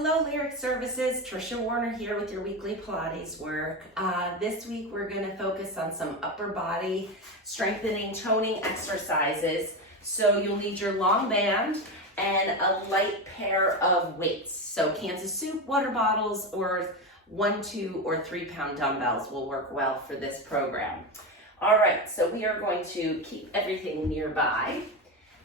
Hello, Lyric Services. Trisha Warner here with your weekly Pilates work. This week we're going to focus on some upper body strengthening, toning exercises. So you'll need your long band and a light pair of weights. So cans of soup, water bottles, or 1, 2, or 3 pound dumbbells will work well for this program. All right, so we are going to keep everything nearby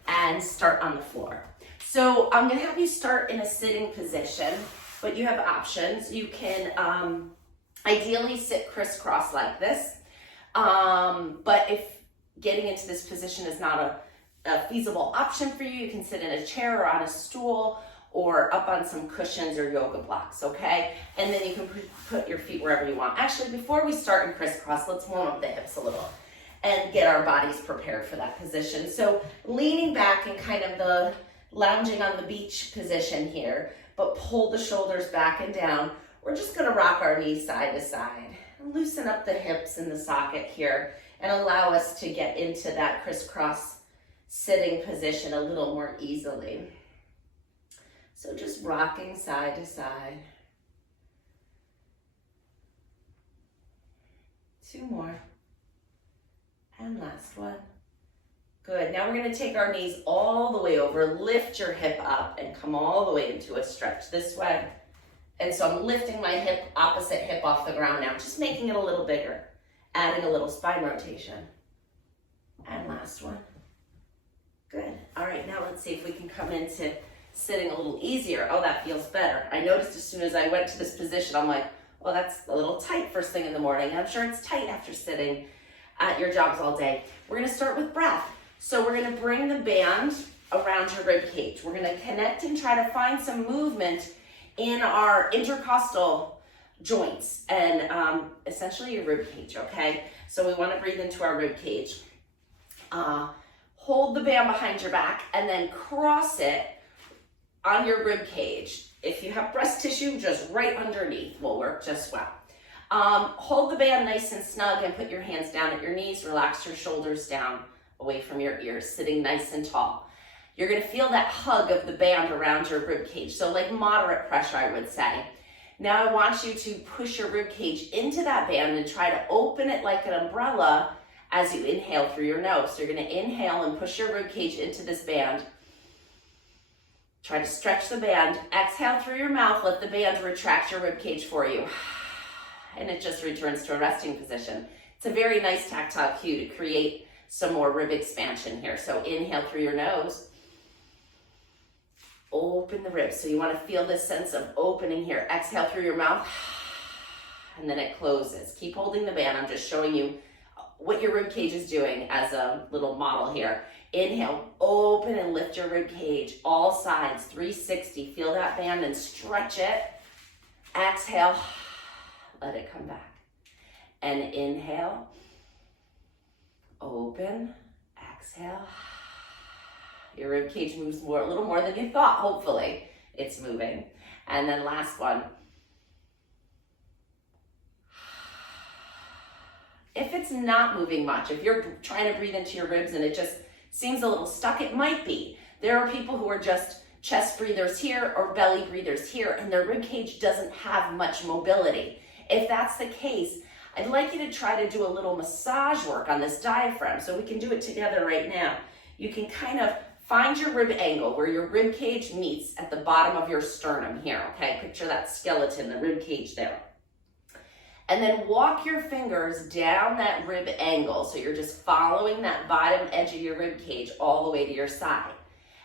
and start on the floor. So I'm going to have you start in a sitting position, but you have options. You can ideally sit crisscross like this, but if getting into this position is not a feasible option for you, you can sit in a chair or on a stool or up on some cushions or yoga blocks, okay? And then you can put your feet wherever you want. Actually, before we start in crisscross, let's warm up the hips a little and get our bodies prepared for that position. So leaning back in kind of the lounging on the beach position here, but pull the shoulders back and down. We're just gonna rock our knees side to side and loosen up the hips in the socket here and allow us to get into that crisscross sitting position a little more easily. So just rocking side to side. 2 more. And last one. Good, now we're gonna take our knees all the way over, lift your hip up and come all the way into a stretch this way. And so I'm lifting my hip, opposite hip off the ground now, just making it a little bigger, adding a little spine rotation. And last one. Good, all right, now let's see if we can come into sitting a little easier. Oh, that feels better. I noticed as soon as I went to this position, I'm like, well, that's a little tight first thing in the morning. And I'm sure it's tight after sitting at your jobs all day. We're gonna start with breath. So we're gonna bring the band around your rib cage. We're gonna connect and try to find some movement in our intercostal joints and essentially your rib cage, okay? So we wanna breathe into our rib cage. Hold the band behind your back and then cross it on your rib cage. If you have breast tissue, just right underneath will work just well. Hold the band nice and snug and put your hands down at your knees, relax your shoulders down away from your ears, sitting nice and tall. You're gonna feel that hug of the band around your rib cage, so like moderate pressure, I would say. Now I want you to push your rib cage into that band and try to open it like an umbrella as you inhale through your nose. So you're gonna inhale and push your rib cage into this band. Try to stretch the band. Exhale through your mouth, let the band retract your rib cage for you. And it just returns to a resting position. It's a very nice tactile cue to create some more rib expansion here. So inhale through your nose. Open the ribs. So you want to feel this sense of opening here. Exhale through your mouth. And then it closes. Keep holding the band. I'm just showing you what your rib cage is doing as a little model here. Inhale, open and lift your rib cage, all sides, 360. Feel that band and stretch it. Exhale, let it come back. And inhale. Open, exhale. Your rib cage moves a little more than you thought, hopefully. It's moving. And then last one. If it's not moving much, if you're trying to breathe into your ribs and it just seems a little stuck, it might be. There are people who are just chest breathers here or belly breathers here, and their rib cage doesn't have much mobility. If that's the case, I'd like you to try to do a little massage work on this diaphragm. So we can do it together right now. You can kind of find your rib angle where your rib cage meets at the bottom of your sternum here, okay? Picture that skeleton, the rib cage there. And then walk your fingers down that rib angle. So you're just following that bottom edge of your rib cage all the way to your side.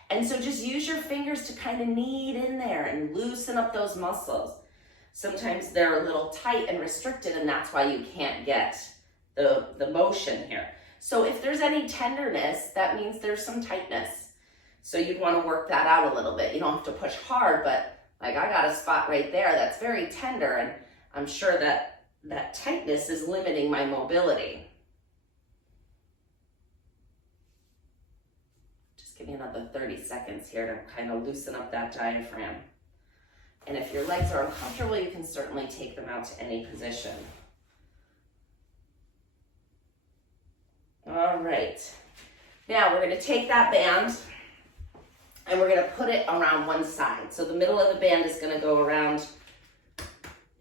And so just use your fingers to kind of knead in there and loosen up those muscles. Sometimes they're a little tight and restricted, and that's why you can't get the motion here. So if there's any tenderness, that means there's some tightness. So you'd want to work that out a little bit. You don't have to push hard, but like I got a spot right there that's very tender, and I'm sure that that tightness is limiting my mobility. Just give me another 30 seconds here to kind of loosen up that diaphragm. And if your legs are uncomfortable, you can certainly take them out to any position. All right. Now we're going to take that band And we're gonna put it around one side. So the middle of the band is gonna go around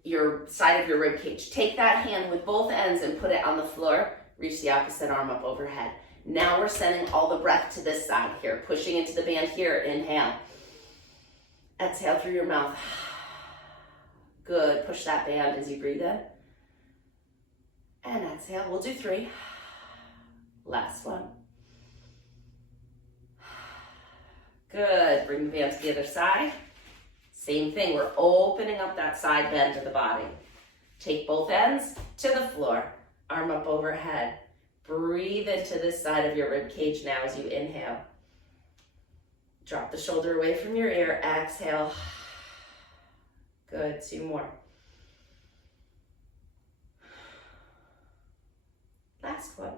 your side of your rib cage. Take that hand with both ends and put it on the floor. Reach the opposite arm up overhead. Now we're sending all the breath to this side here, pushing into the band here. Inhale. Exhale through your mouth. Good. Push that band as you breathe in. And exhale. We'll do 3. Last one. Good. Bring the band to the other side. Same thing. We're opening up that side bend of the body. Take both ends to the floor. Arm up overhead. Breathe into this side of your rib cage now as you inhale. Drop the shoulder away from your ear. Exhale. Good. 2 more. Last one.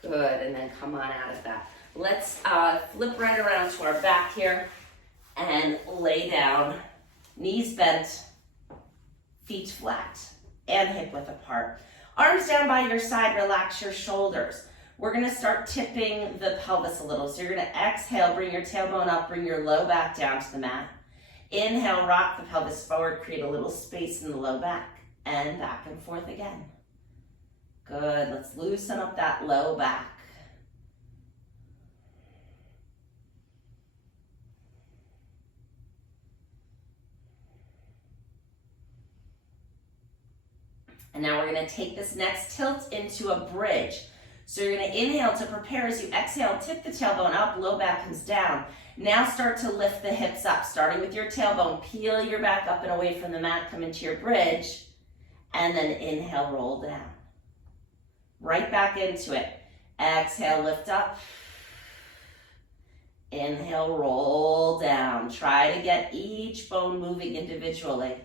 Good. And then come on out of that. Let's flip right around to our back here and lay down. Knees bent, feet flat, and hip width apart. Arms down by your side, relax your shoulders. We're gonna start tipping the pelvis a little. So you're gonna exhale, bring your tailbone up, bring your low back down to the mat. Inhale, rock the pelvis forward, create a little space in the low back, and back and forth again. Good, let's loosen up that low back. And now we're gonna take this next tilt into a bridge. So you're gonna inhale to prepare. As you exhale, tip the tailbone up, low back comes down. Now start to lift the hips up, starting with your tailbone. Peel your back up and away from the mat, come into your bridge, and then inhale, roll down. Right back into it. Exhale, lift up. Inhale, roll down. Try to get each bone moving individually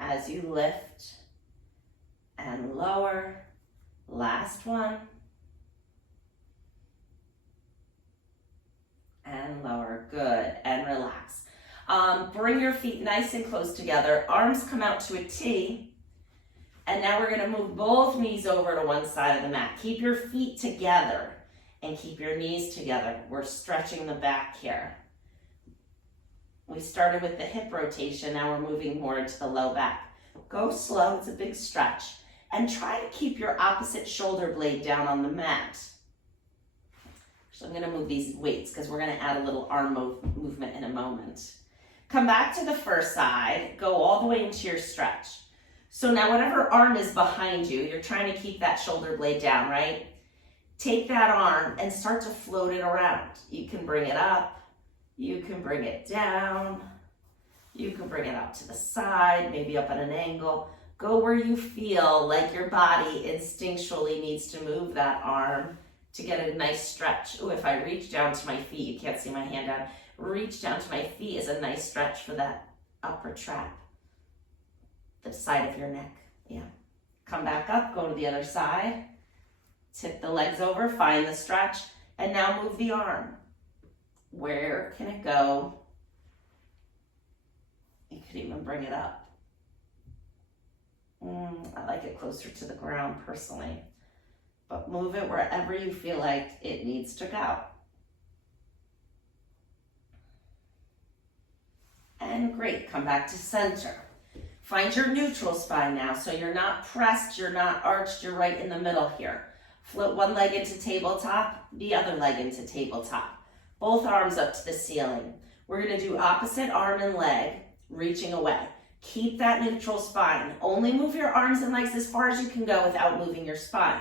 as you lift and lower. Last one. And lower. Good. And relax. Bring your feet nice and close together. Arms come out to a T. And now we're going to move both knees over to one side of the mat. Keep your feet together and keep your knees together. We're stretching the back here. We started with the hip rotation. Now we're moving more to the low back. Go slow. It's a big stretch. And try to keep your opposite shoulder blade down on the mat. So I'm going to move these weights because we're going to add a little arm movement in a moment. Come back to the first side. Go all the way into your stretch. So now whatever arm is behind you, you're trying to keep that shoulder blade down, right? Take that arm and start to float it around. You can bring it up. You can bring it down. You can bring it up to the side, maybe up at an angle. Go where you feel like your body instinctually needs to move that arm to get a nice stretch. Oh, if I reach down to my feet, you can't see my hand down. Reach down to my feet is a nice stretch for that upper trap, the side of your neck. Yeah. Come back up, go to the other side. Tip the legs over, find the stretch, and now move the arm. Where can it go? You could even bring it up. I like it closer to the ground personally, but move it wherever you feel like it needs to go. And great, come back to center. Find your neutral spine now, so you're not pressed, you're not arched, you're right in the middle here. Float one leg into tabletop, the other leg into tabletop. Both arms up to the ceiling. We're gonna do opposite arm and leg, reaching away. Keep that neutral spine. Only move your arms and legs as far as you can go without moving your spine.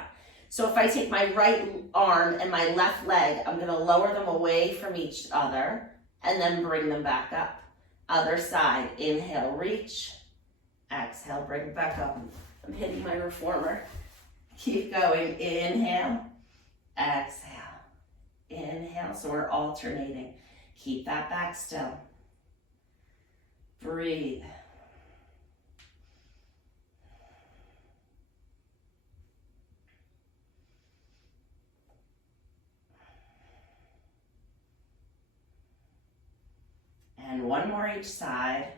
So if I take my right arm and my left leg, I'm gonna lower them away from each other and then bring them back up. Other side, inhale, reach. Exhale, bring it back up. I'm hitting my reformer. Keep going, inhale, exhale, inhale. So we're alternating. Keep that back still. Breathe. And one more each side.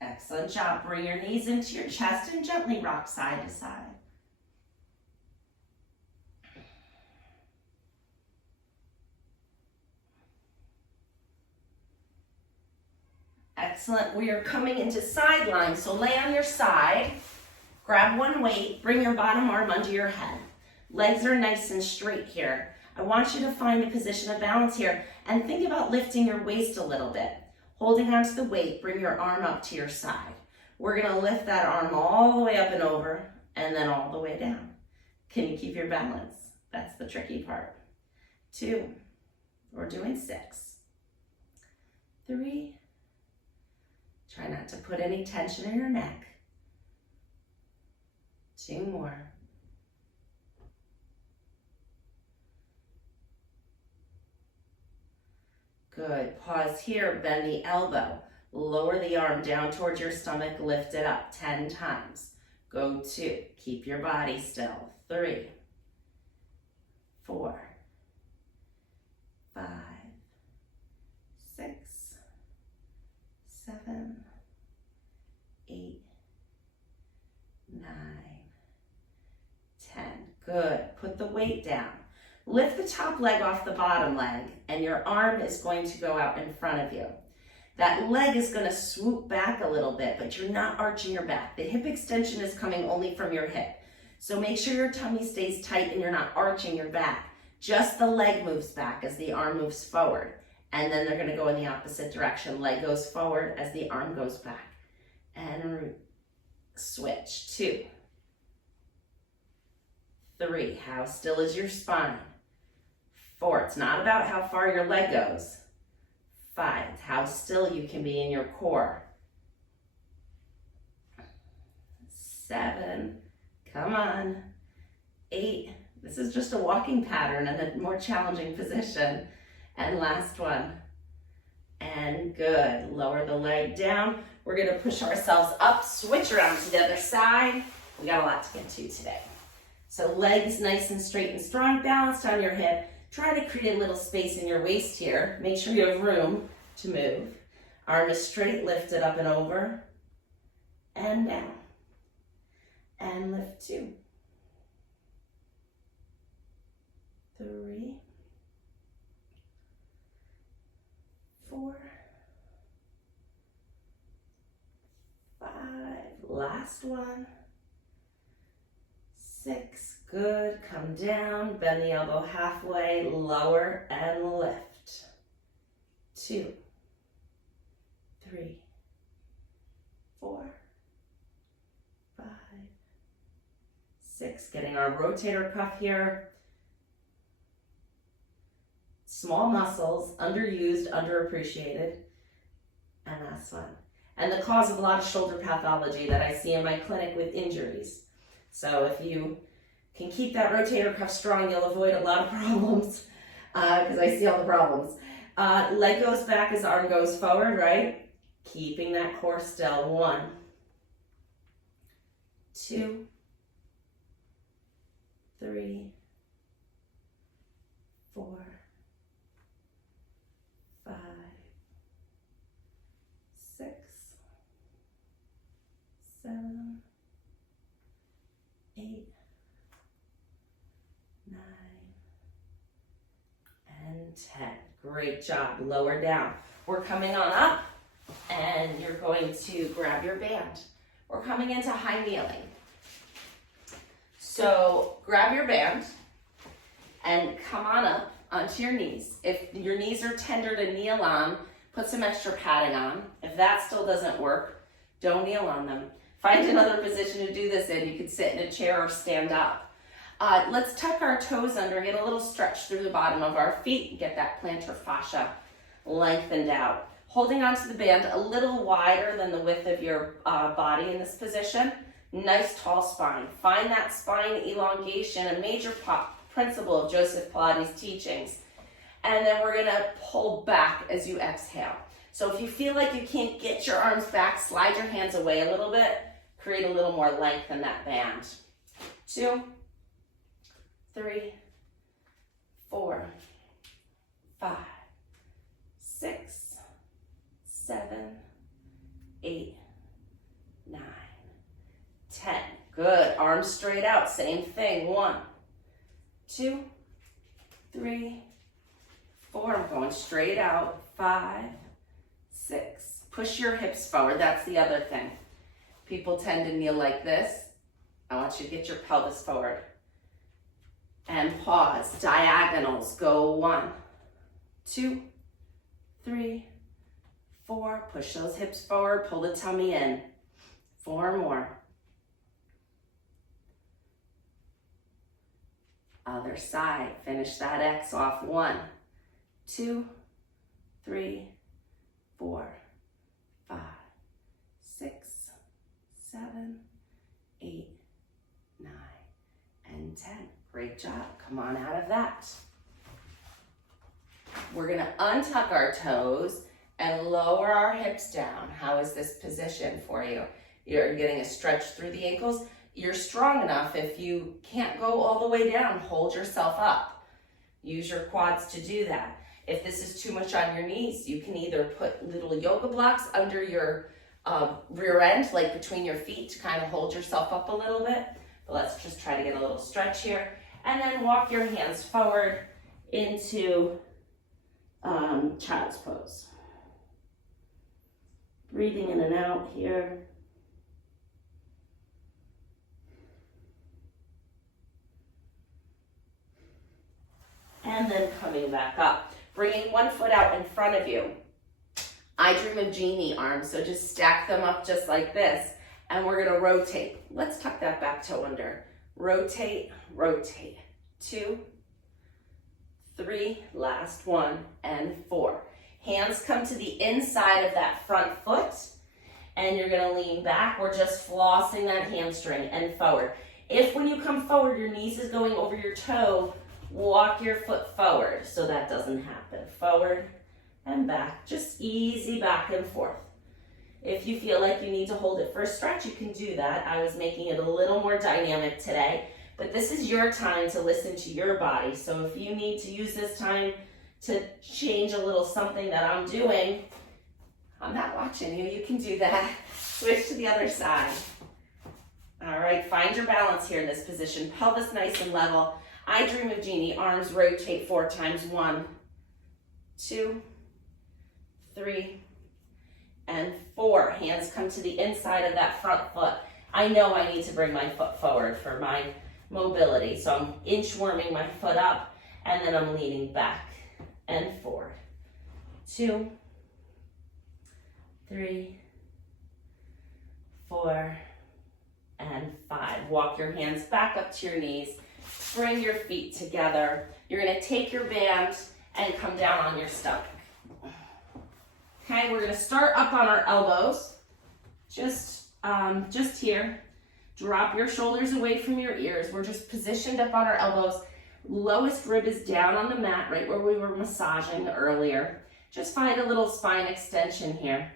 Excellent job. Bring your knees into your chest and gently rock side to side. Excellent. We are coming into side lying. So lay on your side, grab one weight, bring your bottom arm under your head. Legs are nice and straight here. I want you to find a position of balance here and think about lifting your waist a little bit. Holding onto the weight, bring your arm up to your side. We're gonna lift that arm all the way up and over and then all the way down. Can you keep your balance? That's the tricky part. 2, we're doing 6. 3, try not to put any tension in your neck. 2 more. Good, pause here, bend the elbow. Lower the arm down towards your stomach, lift it up 10 times. Go 2, keep your body still. 3, 4, 5, 6, 7, 8, 9, 10. Good, put the weight down. Lift the top leg off the bottom leg and your arm is going to go out in front of you. That leg is going to swoop back a little bit, but you're not arching your back. The hip extension is coming only from your hip. So make sure your tummy stays tight and you're not arching your back. Just the leg moves back as the arm moves forward. And then they're going to go in the opposite direction. Leg goes forward as the arm goes back. And switch. 2, 3, how still is your spine? 4, it's not about how far your leg goes. 5, it's how still you can be in your core. 7, come on. 8, this is just a walking pattern and a more challenging position. And last one. And good, lower the leg down. We're gonna push ourselves up, switch around to the other side. We got a lot to get to today. So legs nice and straight and strong, balanced on your hip. Try to create a little space in your waist here. Make sure you have room to move. Arm is straight, lift it up and over. And down. And lift 2. 3. 4. 5. Last one. 6, good, come down, bend the elbow halfway, lower and lift. 2, 3, 4, 5, 6, getting our rotator cuff here. Small muscles, underused, underappreciated, and that's one. And the cause of a lot of shoulder pathology that I see in my clinic with injuries. So if you can keep that rotator cuff strong, you'll avoid a lot of problems because I see all the problems. Leg goes back as arm goes forward, right? Keeping that core still. 1, 2, 3, 4, 5, 6, 7, 8, 9, and 10. Great job. Lower down. We're coming on up and you're going to grab your band. We're coming into high kneeling. So grab your band and come on up onto your knees. If your knees are tender to kneel on, put some extra padding on. If that still doesn't work, don't kneel on them. Find another position to do this in. You could sit in a chair or stand up. Let's tuck our toes under, get a little stretch through the bottom of our feet, get that plantar fascia lengthened out. Holding onto the band a little wider than the width of your body in this position. Nice tall spine. Find that spine elongation, a major principle of Joseph Pilates' teachings. And then we're gonna pull back as you exhale. So if you feel like you can't get your arms back, slide your hands away a little bit, create a little more length in that band. 2, 3, 4, 5, 6, 7, 8, 9, 10. Good. Arms straight out. Same thing. 1, 2, 3, 4. I'm going straight out. 5, 6, Push your hips forward. That's the other thing. People tend to kneel like this. I want you to get your pelvis forward. And pause. Diagonals. Go 1, 2, 3, 4. Push those hips forward. Pull the tummy in. 4 more. Other side. Finish that X off. 1, 2, 3, 4, 5, 6, 7, 8, 9, and 10. Great job. Come on out of that. We're going to untuck our toes and lower our hips down. How is this position for you? You're getting a stretch through the ankles. You're strong enough. If you can't go all the way down, hold yourself up. Use your quads to do that. If this is too much on your knees, you can either put little yoga blocks under your rear end, like between your feet, to kind of hold yourself up a little bit. But let's just try to get a little stretch here. And then walk your hands forward into child's pose. Breathing in and out here. And then coming back up. Bringing one foot out in front of you. I dream of genie arms, so just stack them up just like this. And we're gonna rotate. Let's tuck that back toe under. Rotate, rotate. 2, 3, last 1, and 4. Hands come to the inside of that front foot, and you're gonna lean back. We're just flossing that hamstring and forward. If when you come forward, your knees is going over your toe, walk your foot forward so that doesn't happen. Forward and back, just easy back and forth. If you feel like you need to hold it for a stretch, you can do that. I was making it a little more dynamic today, but this is your time to listen to your body. So if you need to use this time to change a little something that I'm doing, I'm not watching you, you can do that. Switch to the other side. All right, find your balance here in this position. Pelvis nice and level. I dream of genie, arms rotate 4 times. 1, 2, 3, and 4. Hands come to the inside of that front foot. I know I need to bring my foot forward for my mobility, so I'm inchworming my foot up, and then I'm leaning back and forward. 2, 3, 4, and 5. Walk your hands back up to your knees. Bring your feet together. You're gonna take your band and come down on your stomach. Okay, we're gonna start up on our elbows. Just here. Drop your shoulders away from your ears. We're just positioned up on our elbows. Lowest rib is down on the mat, right where we were massaging earlier. Just find a little spine extension here.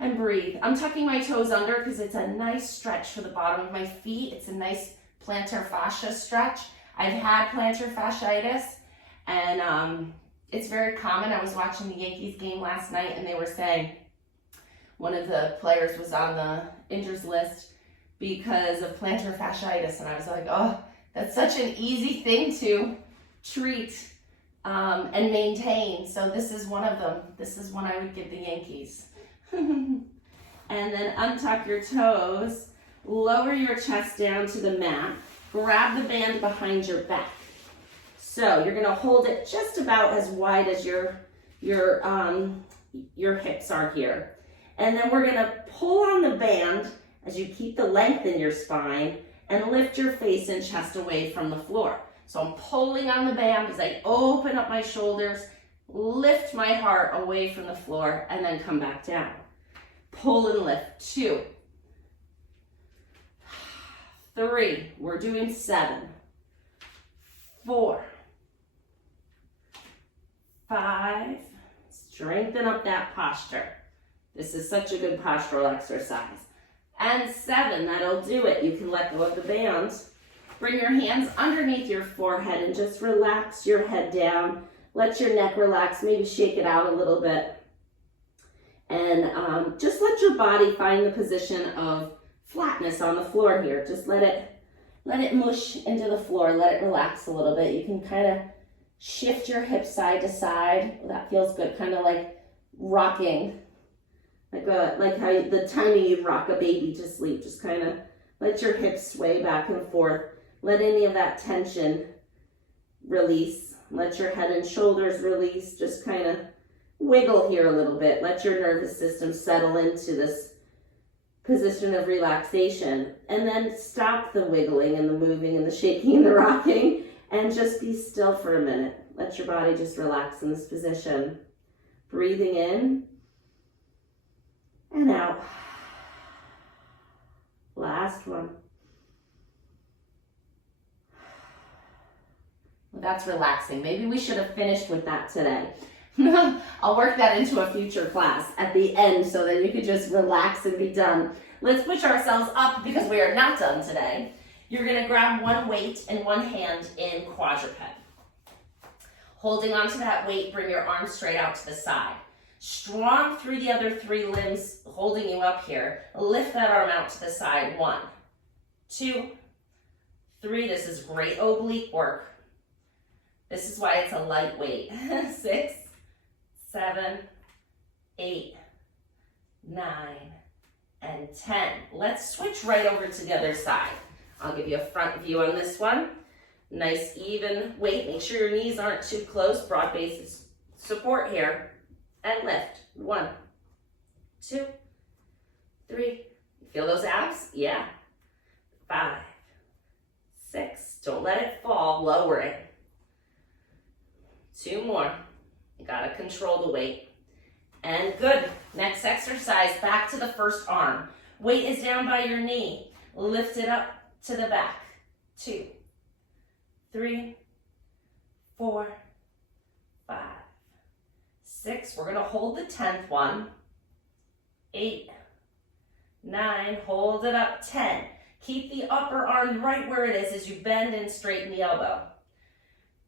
And breathe. I'm tucking my toes under because it's a nice stretch for the bottom of my feet. It's a nice plantar fascia stretch. I've had plantar fasciitis, and it's very common. I was watching the Yankees game last night, and they were saying one of the players was on the injuries list because of plantar fasciitis, and I was like, oh, that's such an easy thing to treat and maintain. So this is one of them. This is one I would give the Yankees. And then untuck your toes. Lower your chest down to the mat. Grab the band behind your back. So you're gonna hold it just about as wide as your hips are here. And then we're gonna pull on the band as you keep the length in your spine and lift your face and chest away from the floor. So I'm pulling on the band as I open up my shoulders, lift my heart away from the floor, and then come back down. Pull and lift. 2, 3, we're doing 7, 4, 5, strengthen up that posture. This is such a good postural exercise. And 7, that'll do it. You can let go of the bands. Bring your hands underneath your forehead and just relax your head down. Let your neck relax, maybe shake it out a little bit. And just let your body find the position of flatness on the floor here. Just let it mush into the floor. Let it relax a little bit. You can kind of shift your hips side to side. That feels good, kind of like rocking like how the timing you'd rock a baby to sleep. Just kind of let your hips sway back and forth. Let any of that tension release. Let your head and shoulders release. Just kind of wiggle here a little bit. Let your nervous system settle into this position of relaxation. And then stop the wiggling and the moving and the shaking and the rocking and just be still for a minute. Let your body just relax in this position. Breathing in and out. Last one. Well, that's relaxing. Maybe we should have finished with that today. I'll work that into a future class at the end so that you could just relax and be done. Let's push ourselves up because we are not done today. You're going to grab one weight in one hand in quadruped. Holding onto that weight, bring your arms straight out to the side. Strong through the other three limbs holding you up here. Lift that arm out to the side. 1, 2, 3. This is great oblique work. This is why it's a light weight. 6, 7, 8, 9, and 10. Let's switch right over to the other side. I'll give you a front view on this one. Nice even weight. Make sure your knees aren't too close. Broad base support here. And lift. 1, 2, 3. Feel those abs? Yeah. 5, 6. Don't let it fall. Lower it. 2 more. You gotta control the weight. And good. Next exercise, back to the first arm. Weight is down by your knee. Lift it up to the back. 2, 3, 4, 5, 6. We're gonna hold the 10th one. 8, 9, hold it up. 10. Keep the upper arm right where it is as you bend and straighten the elbow.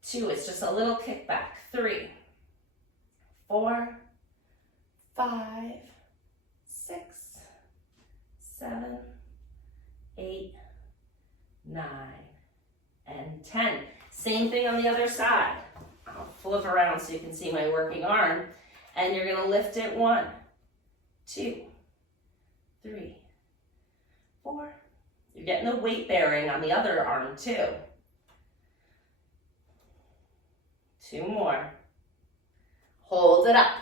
2, it's just a little kickback. 3, 4, 5, 6, 7, 8, 9, and 10. Same thing on the other side. I'll flip around so you can see my working arm. And you're gonna lift it. 1, 2, 3, 4. You're getting the weight bearing on the other arm too. 2 more. Hold it up.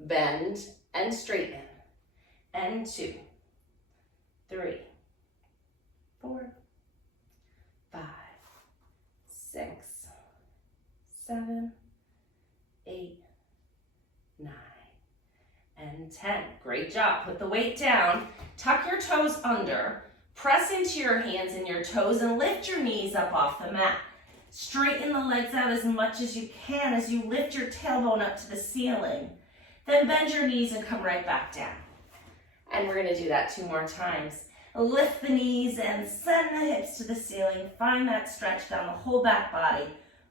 Bend and straighten. And 2, 3, 4, 5, 6, 7, 8, 9, and 10. Great job. Put the weight down. Tuck your toes under. Press into your hands and your toes and lift your knees up off the mat. Straighten the legs out as much as you can as you lift your tailbone up to the ceiling. Then bend your knees and come right back down. And we're going to do that 2 more times. Lift the knees and send the hips to the ceiling. Find that stretch down the whole back body.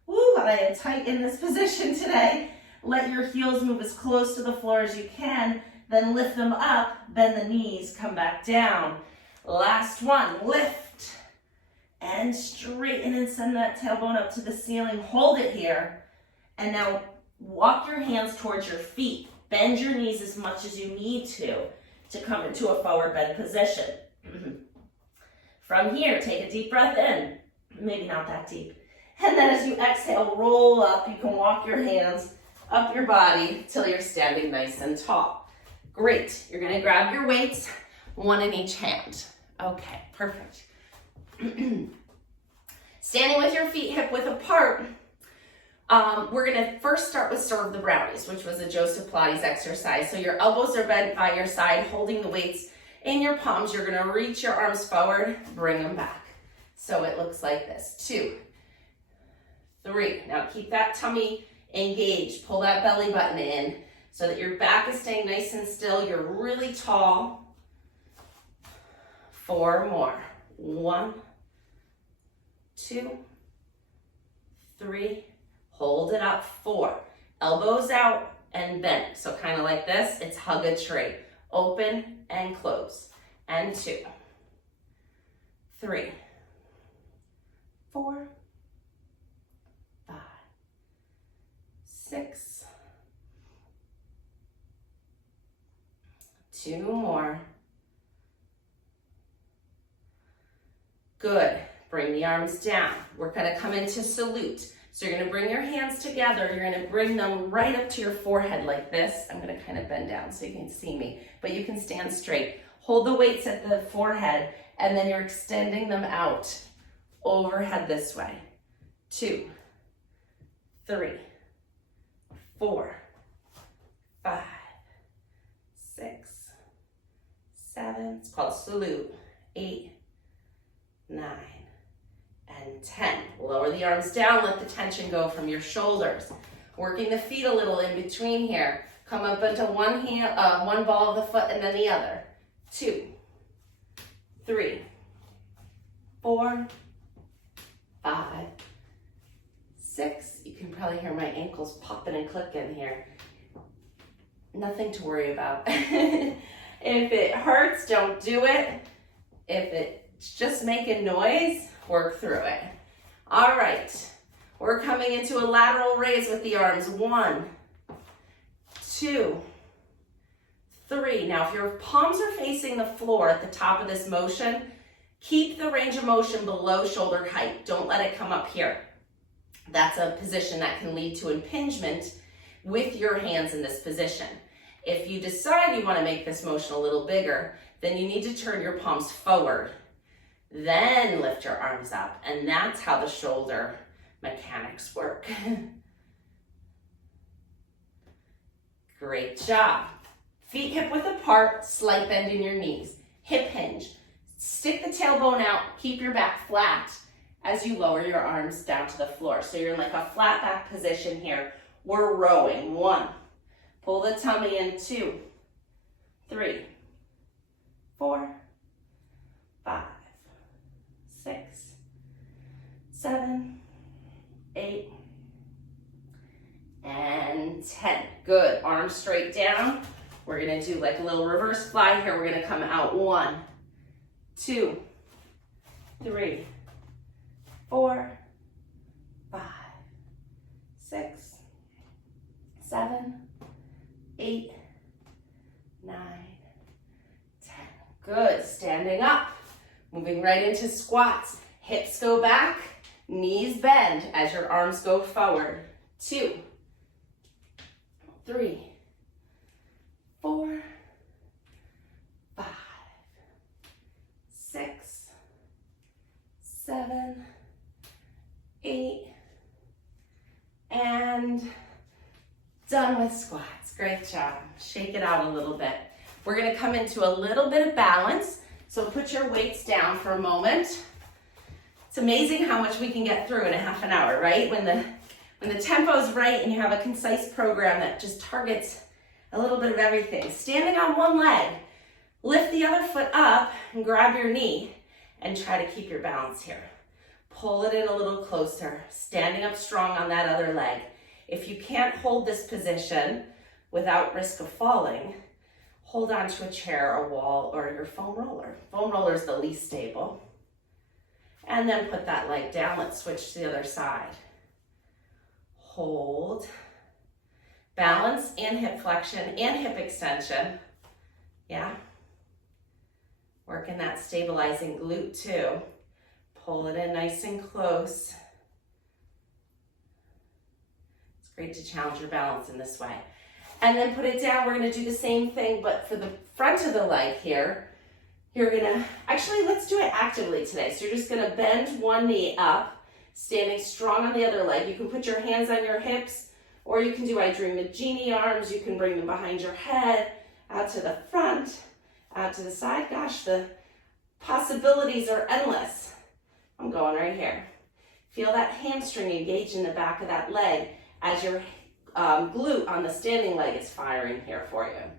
Woo, I am tight in this position today. Let your heels move as close to the floor as you can. Then lift them up, bend the knees, come back down. Last one, lift. And straighten and send that tailbone up to the ceiling. Hold it here. And now walk your hands towards your feet. Bend your knees as much as you need to come into a forward bend position. From here, take a deep breath in. Maybe not that deep. And then as you exhale, roll up. You can walk your hands up your body till you're standing nice and tall. Great. You're going to grab your weights, 1 in each hand. Okay, perfect. Standing with your feet hip width apart, we're going to first start with serve the brownies, which was a Joseph Pilates exercise. So your elbows are bent by your side, holding the weights in your palms. You're going to reach your arms forward, bring them back. So it looks like this. 2, 3. Now keep that tummy engaged. Pull that belly button in so that your back is staying nice and still. You're really tall. 4 more. 1, 2, 3. Hold it up. 4. Elbows out and bend. So kind of like this. It's hug a tree. Open and close. And 2, 3, 4, 5, 6, 2 more. Good. Bring the arms down. We're gonna come into salute. So you're gonna bring your hands together. You're gonna bring them right up to your forehead like this. I'm gonna kind of bend down so you can see me, but you can stand straight. Hold the weights at the forehead, and then you're extending them out overhead this way. 2, 3, 4, 5, 6, 7. It's called salute. 8, 9, and 10. Lower the arms down, let the tension go from your shoulders. Working the feet a little in between here. Come up into one ball of the foot and then the other. 2, 3, 4, 5, 6. You can probably hear my ankles popping and clicking here. Nothing to worry about. If it hurts, don't do it. If it's just making noise, work through it. All right, we're coming into a lateral raise with the arms. 1, 2, 3. Now, if your palms are facing the floor at the top of this motion, keep the range of motion below shoulder height. Don't let it come up here. That's a position that can lead to impingement with your hands in this position. If you decide you want to make this motion a little bigger, then you need to turn your palms forward. Then lift your arms up, and that's how the shoulder mechanics work. Great job. Feet hip width apart, slight bend in your knees. Hip hinge. Stick the tailbone out, keep your back flat as you lower your arms down to the floor. So you're in like a flat back position here. We're rowing. 1. Pull the tummy in. 2, 3, 4, 5, 6, 7, 8, and 10. Good. Arms straight down. We're going to do like a little reverse fly here. We're going to come out. 1, 2, 3, 4, 5, 6, 7, 8, 9, 10. Good. Standing up. Moving right into squats. Hips go back, knees bend as your arms go forward. 2, 3, 4, 5, 6, 7, 8, and done with squats. Great job. Shake it out a little bit. We're going to come into a little bit of balance. So put your weights down for a moment. It's amazing how much we can get through in a half an hour, right? When the tempo is right and you have a concise program that just targets a little bit of everything. Standing on one leg, lift the other foot up and grab your knee and try to keep your balance here. Pull it in a little closer, standing up strong on that other leg. If you can't hold this position without risk of falling, hold on to a chair, a wall, or your foam roller. Foam roller is the least stable. And then put that leg down. Let's switch to the other side. Hold. Balance and hip flexion and hip extension. Yeah. Working that stabilizing glute too. Pull it in nice and close. It's great to challenge your balance in this way. And then put it down. We're going to do the same thing, but for the front of the leg here, you're going to, actually, let's do it actively today. So you're just going to bend one knee up, standing strong on the other leg. You can put your hands on your hips, or you can do I Dream of Genie arms. You can bring them behind your head, out to the front, out to the side. Gosh, the possibilities are endless. I'm going right here. Feel that hamstring engage in the back of that leg as your glute on the standing leg is firing here for you.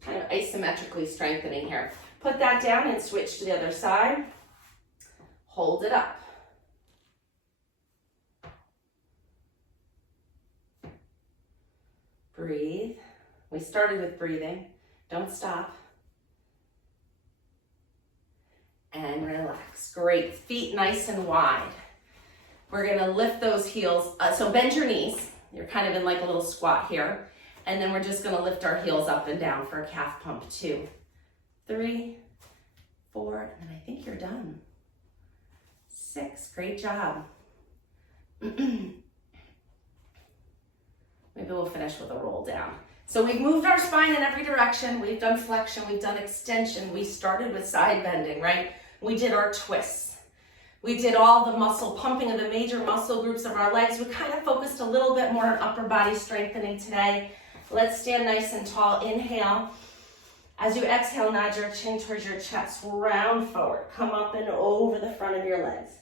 Kind of asymmetrically strengthening here. Put that down and switch to the other side. Hold it up. Breathe. We started with breathing. Don't stop. And relax. Great. Feet nice and wide. We're going to lift those heels. So bend your knees. You're kind of in like a little squat here. And then we're just gonna lift our heels up and down for a calf pump. 2, 3, 4, and then I think you're done. 6, great job. Maybe we'll finish with a roll down. So we've moved our spine in every direction. We've done flexion, we've done extension. We started with side bending, right? We did our twists. We did all the muscle pumping of the major muscle groups of our legs. We kind of focused a little bit more on upper body strengthening today. Let's stand nice and tall. Inhale. As you exhale, nod your chin towards your chest. Round forward. Come up and over the front of your legs.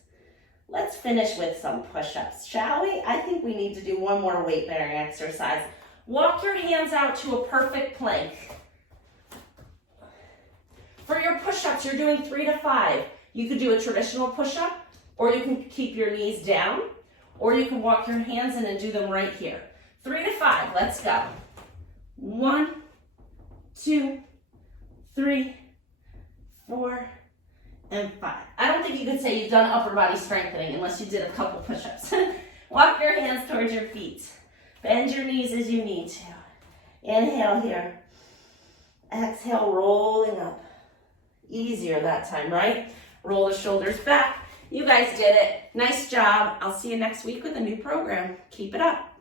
Let's finish with some push-ups, shall we? I think we need to do one more weight-bearing exercise. Walk your hands out to a perfect plank. For your push-ups, you're doing 3 to 5. You could do a traditional push-up, or you can keep your knees down, or you can walk your hands in and do them right here. 3 to 5, let's go. 1, 2, 3, 4, and 5. I don't think you could say you've done upper body strengthening unless you did a couple push-ups. Walk your hands towards your feet. Bend your knees as you need to. Inhale here. Exhale, rolling up. Easier that time, right? Roll the shoulders back. You guys did it. Nice job. I'll see you next week with a new program. Keep it up.